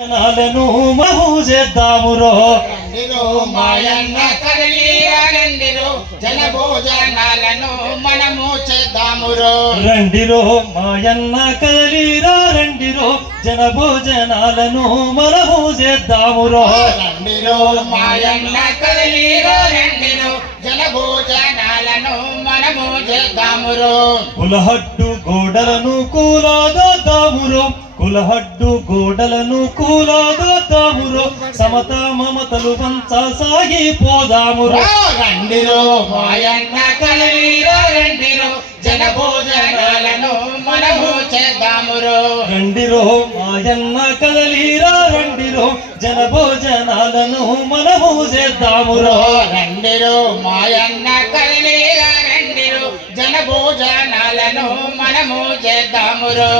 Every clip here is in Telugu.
నాలను మనము చేద్దామురో రండిరో మాయన్న కదలిరా రండిరో జనభోజనాలను మనము చేద్దామురో రండిరో మాయన్న కదలిరా రండిరో జనభోజనాలను మనము చేద్దామురో రండిరో మాయన్న కదలిరా రండిరో జనభోజనాలను మనము చేద్దామురో కులహడ్డు గోడలను కూలాదామురో కులహడ్డు గోడలను కూలాదామురో సమత మమతలు పంచా సాగిపోదామురో రండిరో మాయన్న కదలిరా రండిరో జనభోజనాలను మనము చేద్దామురో రండిరో మాయన్న కదలిరా రండిరో జనభోజనాలను మనము చేద్దామురో రండిరో మాయన్న కదలిరా రండిరో జనభోజనాలను మనము చేద్దామురో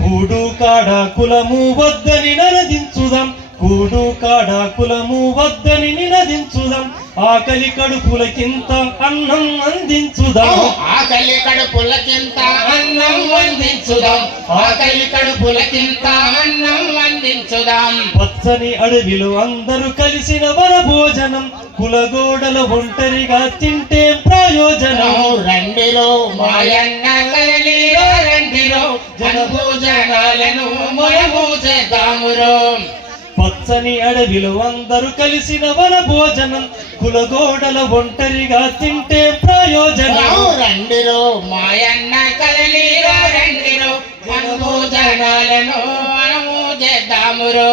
కూడు కాడ కులము వద్దని నరదించుదాం కూడు కాడ కులము వద్దని నినదించుదాం ఆకలి కడుపులకింత అన్నం అందించుదాం ఆకలి కడుపులకింత అన్నం అందించుదాం ఆకలి కడుపులకింత అన్నం అందించుదాం పచ్చని అడవిలో అందరూ కలిసిన వన భోజనం కులగోడల ఒంటరిగా తింటే ప్రయోజనం రండిరో మాయన్న కదలిరా రండిరో జనభోజనాలను మనము చేద్దామురో పచ్చని అడవిలో అందరూ కలిసిన వన భోజనం కులగోడల ఒంటరిగా తింటే ప్రయోజనం రండిరో మాయన్న కదలిరా రండిరో జనభోజనాలను మనము చేద్దామురో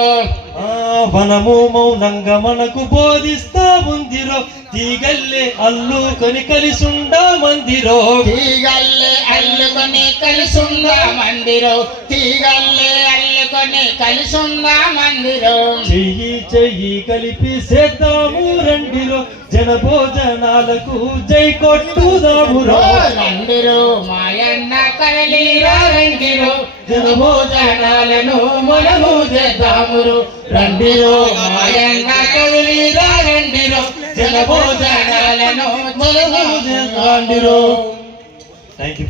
వనము మౌనంగా మనకు బోధిస్తా ఉందిరో తీగల్లే అల్లుకొని కలిసుండా మందిరో తీగల్లే అల్లుకొని కలిసుందా మందిరో తీగల్లే అల్లుకొని కలిసుందా మందిరో చెయ్యి చెయ్యి కలిపి చేద్దాము రండిరో జనభోజనాలకు జై కొట్టుదామురో రండిరో మాయన్న కదలిరా రండిరో జనభోజనాలను మనము చేద్దామురో రండిరో మాయన్న కదలిరా రండిరో జనభోజనాలను మనము చేద్దామురో థ్యాంక్ యూ.